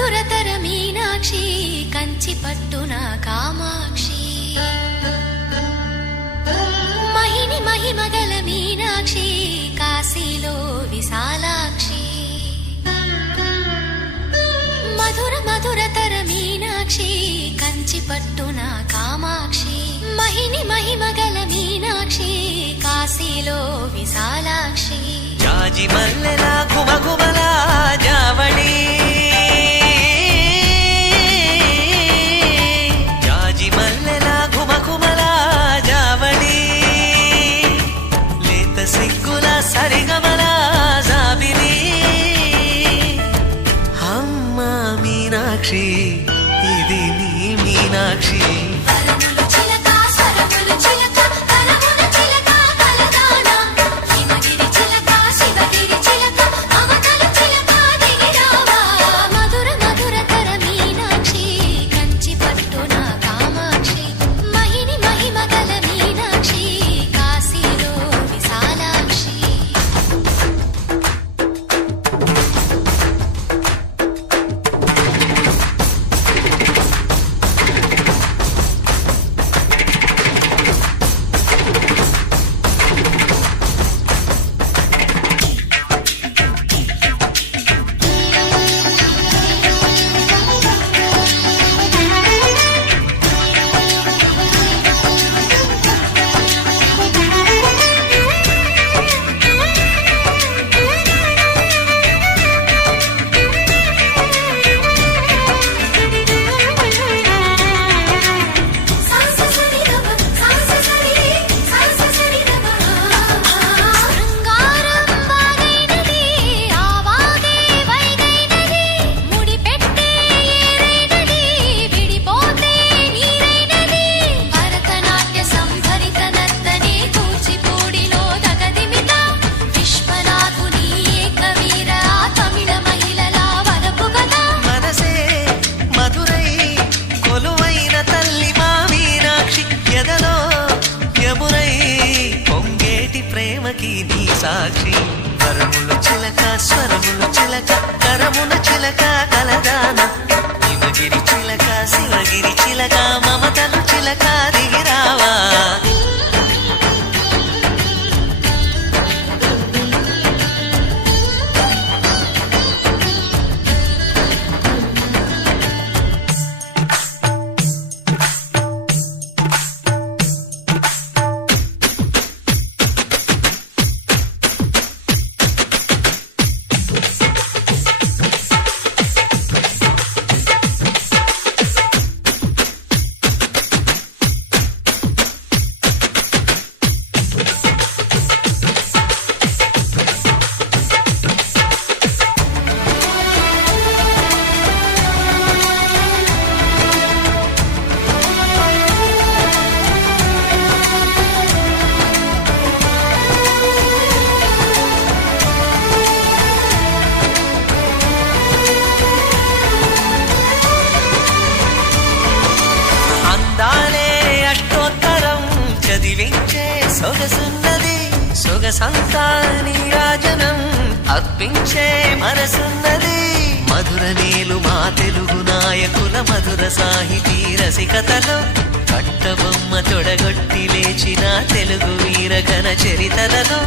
మధురతర మీనాక్షి కంచి పట్టున కామాక్షి మహిని మహిమగల మీనాక్షి కాశీలో విశాలాక్షి మధుర మధురతర మీనాక్షి కంచి పట్టున కామాక్షి మహిని మహిమగల మీనాక్షి కాశీలో విశాలాక్షి జాజి మల్లెలా గుమగుమలా జావళి జాజి మల్లెలా గుమగుమలా జావళి లేత సిగ్గుల సరిగమల జాబిలి అమ్మ మీనాక్షి ఇది నీ మీనాక్షి నీ సాక్షి వరముల చిలక స్వరముల చిలక కరమున చిలక కలదాన హిమగిరి చిలక శివగిరి చిలక మమతలు చిలక దిగిరావా సొగసున్నది సొగసంతా నీరాజనం అర్పించే మనసున్నది మధుర నేలు మా తెలుగు నాయకుల మధుర సాహితీ రసికతలో కట్టబొమ్మ తొడగొట్టి లేచిన తెలుగు వీర ఘన చరితలలో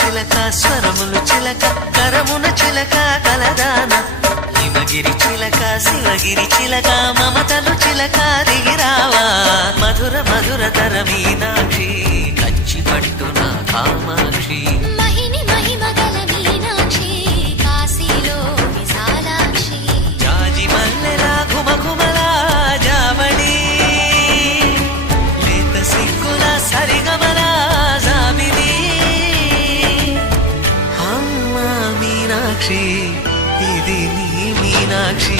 చిలక స్వరములు చిలక కరమున చిలక కలదాన హిమగిరి చిలక శివగిరి చిలక మమతలు చిలక దిగిరావా మధుర మధురతర మీనాక్షి కంచి పట్టున కామాక్షి మహిని మహిమగల మీనాక్షి కాశీలో విశాలాక్షి జాజి మల్లెలా గుమగుమలా జావళి లేత సిగ్గుల సరిగమల జాబిలి మీనాక్షి ఇది నీ మీనాక్షి